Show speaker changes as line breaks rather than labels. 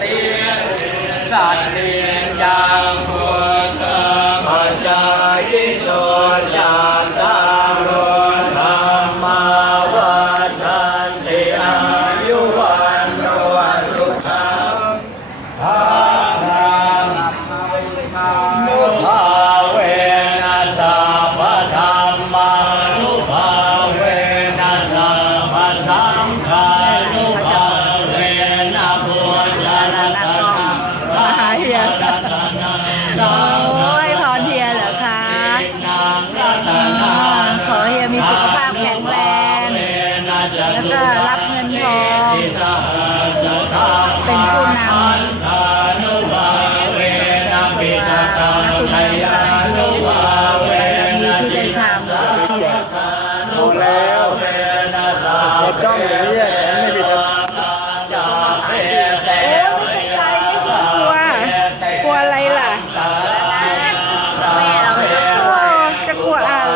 สิสัตติยังพุทธปัจจายโนจา
หาเฮีย
รัตนะ
โอ้ยพรเฮียเหรอคะ
นางรัต
อ่า
นา
ขอเฮียมีสุขภาพแข็งแรง แล้วก็รับเงินทอง เป็นผู้นำ
ทานุภาเวนะปิตาตาไทยานุภาเว
มี
นะ
ที่ได้ทำ
พอแล้ว
เวนะสา
พอจ้องอย่างนี้